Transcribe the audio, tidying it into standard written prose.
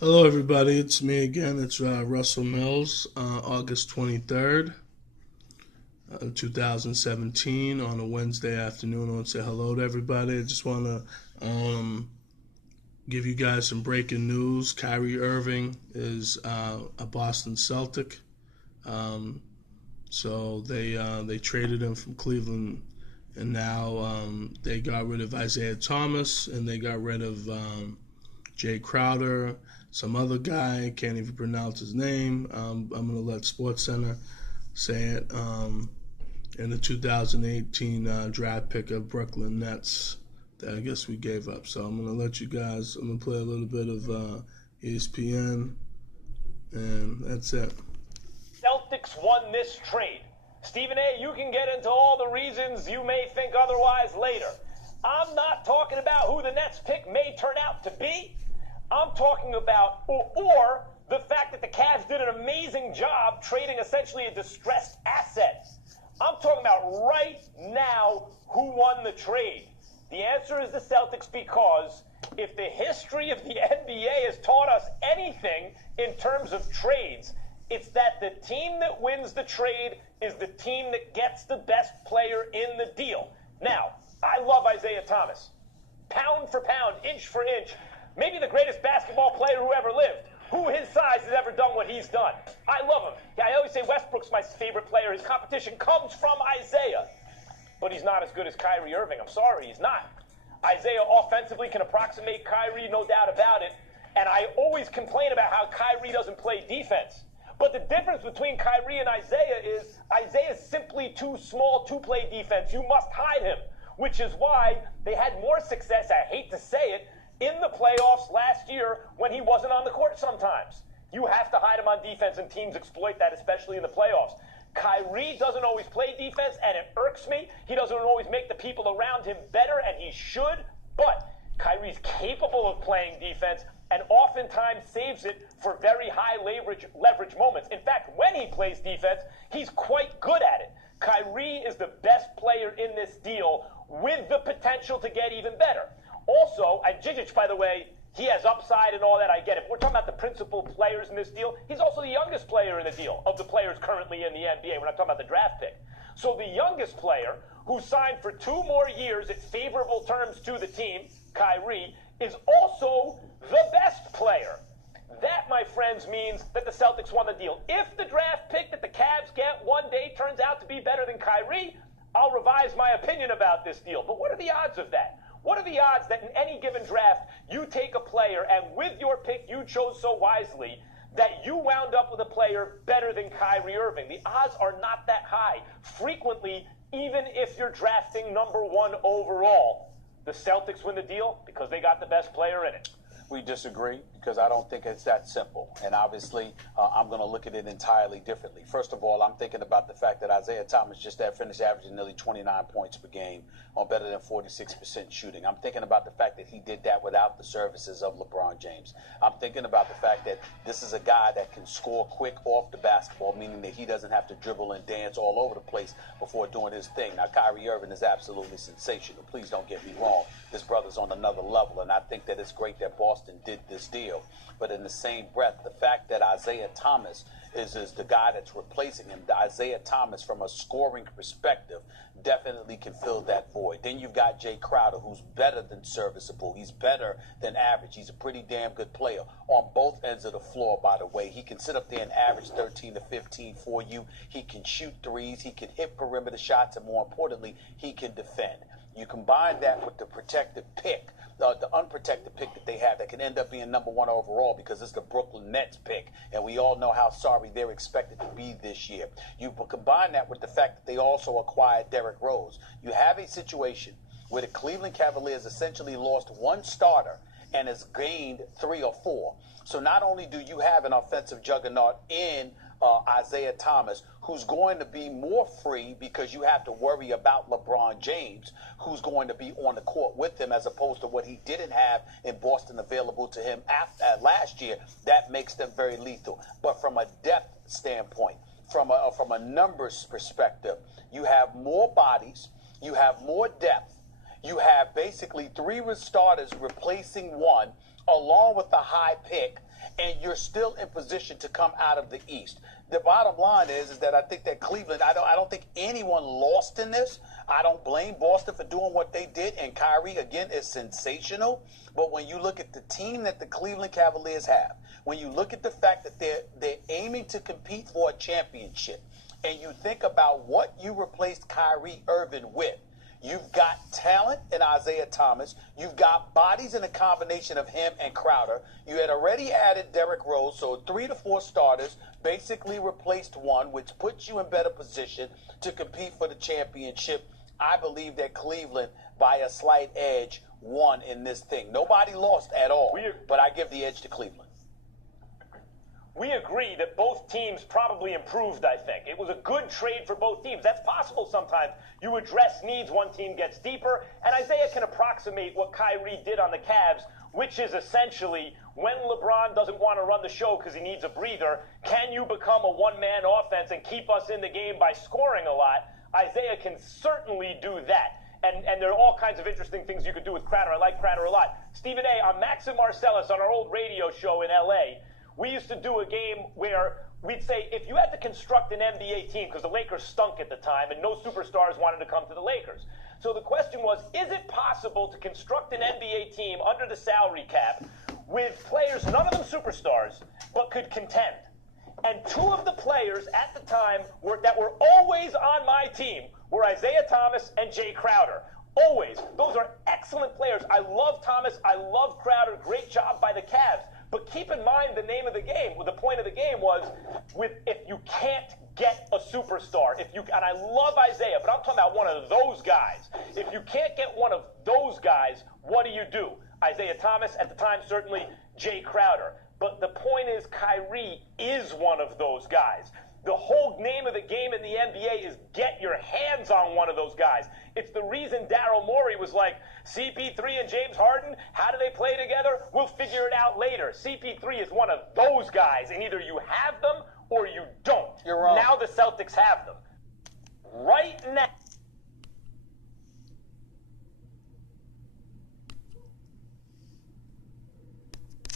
Hello, everybody. It's me again. It's Russell Mills, August 23rd, 2017, on a Wednesday afternoon. I want to say hello to everybody. I just want to give you guys some breaking news. Kyrie Irving is a Boston Celtic. Um, so they traded him from Cleveland, and now they got rid of Isaiah Thomas, and they got rid of Jay Crowder, some other guy, can't even pronounce his name. I'm going to let SportsCenter say it. And the 2018 draft pick of Brooklyn Nets that I guess we gave up. So I'm going to let you guys, I'm going to play a little bit of ESPN, and that's it. Celtics won this trade. Stephen A., you can get into all the reasons you may think otherwise later. I'm not talking about who the Nets pick may turn out to be. I'm talking about or the fact that the Cavs did an amazing job trading essentially a distressed asset. I'm talking about right now who won the trade. The answer is the Celtics, because if the history of the NBA has taught us anything in terms of trades, it's that the team that wins the trade is the team that gets the best player in the deal. Now, I love Isaiah Thomas. Pound for pound, inch for inch, maybe the greatest basketball player who ever lived. Who his size has ever done what he's done? I love him. Yeah, I always say Westbrook's my favorite player. His competition comes from Isaiah. But he's not as good as Kyrie Irving. I'm sorry, he's not. Isaiah offensively can approximate Kyrie, no doubt about it. And I always complain about how Kyrie doesn't play defense. But the difference between Kyrie and Isaiah is Isaiah's simply too small to play defense. You must hide him, which is why they had more success, I hate to say it, in the playoffs last year when he wasn't on the court sometimes. You have to hide him on defense, and teams exploit that, especially in the playoffs. Kyrie doesn't always play defense, and it irks me. He doesn't always make the people around him better, and he should. But Kyrie's capable of playing defense and oftentimes saves it for very high leverage moments. In fact, when he plays defense, he's quite good at it. Kyrie is the best player in this deal with the potential to get even better. Also, Djigic, by the way, he has upside and all that, I get it. But we're talking about the principal players in this deal. He's also the youngest player in the deal of the players currently in the NBA. We're not talking about the draft pick. So the youngest player, who signed for 2 more years at favorable terms to the team, Kyrie, is also the best player. That, my friends, means that the Celtics won the deal. If the draft pick that the Cavs get one day turns out to be better than Kyrie, I'll revise my opinion about this deal. But what are the odds of that? What are the odds that in any given draft you take a player, and with your pick you chose so wisely, that you wound up with a player better than Kyrie Irving? The odds are not that high. Frequently, even if you're drafting number 1 overall, the Celtics win the deal because they got the best player in it. We disagree, because I don't think it's that simple. And obviously, I'm going to look at it entirely differently. First of all, I'm thinking about the fact that Isaiah Thomas just finished averaging nearly 29 points per game on better than 46% shooting. I'm thinking about the fact that he did that without the services of LeBron James. I'm thinking about the fact that this is a guy that can score quick off the basketball, meaning that he doesn't have to dribble and dance all over the place before doing his thing. Now, Kyrie Irving is absolutely sensational. Please don't get me wrong. This brother's on another level, and I think that it's great that Boston did this deal. But in the same breath, the fact that Isaiah Thomas is the guy that's replacing him, the Isaiah Thomas, from a scoring perspective, definitely can fill that void. Then you've got Jay Crowder, who's better than serviceable. He's better than average. He's a pretty damn good player on both ends of the floor, by the way. He can sit up there and average 13 to 15 for you. He can shoot threes. He can hit perimeter shots, and more importantly, he can defend. You combine that with the protected pick, the unprotected pick that they have that can end up being number 1 overall, because it's the Brooklyn Nets pick, and we all know how sorry they're expected to be this year. You combine that with the fact that they also acquired Derrick Rose. You have a situation where the Cleveland Cavaliers essentially lost 1 starter and has gained 3 or 4. So not only do you have an offensive juggernaut in Isaiah Thomas, who's going to be more free because you have to worry about LeBron James, who's going to be on the court with him, as opposed to what he didn't have in Boston available to him last year. That makes them very lethal. But from a depth standpoint, from a numbers perspective, you have more bodies, you have more depth, you have basically 3 starters replacing 1 along with the high pick, and you're still in position to come out of the East. The bottom line is that I think that Cleveland, I don't think anyone lost in this. I don't blame Boston for doing what they did, and Kyrie, again, is sensational. But when you look at the team that the Cleveland Cavaliers have, when you look at the fact that they're aiming to compete for a championship, and you think about what you replaced Kyrie Irving with, you've got talent in Isaiah Thomas. You've got bodies in a combination of him and Crowder. You had already added Derrick Rose, so 3 to 4 starters basically replaced one, which puts you in better position to compete for the championship. I believe that Cleveland, by a slight edge, won in this thing. Nobody lost at all, but I give the edge to Cleveland. We agree that both teams probably improved, I think. It was a good trade for both teams. That's possible sometimes. You address needs, one team gets deeper, and Isaiah can approximate what Kyrie did on the Cavs, which is essentially when LeBron doesn't want to run the show because he needs a breather, can you become a one-man offense and keep us in the game by scoring a lot? Isaiah can certainly do that. And there are all kinds of interesting things you could do with Crowder. I like Crowder a lot. Stephen A., on Max and Marcellus on our old radio show in L.A., we used to do a game where we'd say, if you had to construct an NBA team, because the Lakers stunk at the time and no superstars wanted to come to the Lakers. So the question was, is it possible to construct an NBA team under the salary cap with players, none of them superstars, but could contend? And 2 of the players at the time that were always on my team were Isaiah Thomas and Jay Crowder. Always. Those are excellent players. I love Thomas. I love Crowder. Great job by the Cavs. But keep in mind the name of the game. The point of the game was if you can't get a superstar, and I love Isaiah, but I'm talking about one of those guys. If you can't get one of those guys, what do? Isaiah Thomas, at the time, certainly Jay Crowder. But the point is Kyrie is one of those guys. The whole name of the game in the NBA is get your hands on one of those guys. It's the reason Daryl Morey was like, CP3 and James Harden, how do they play together? We'll figure it out later. CP3 is one of those guys, and either you have them or you don't. You're wrong. Now the Celtics have them. Right now.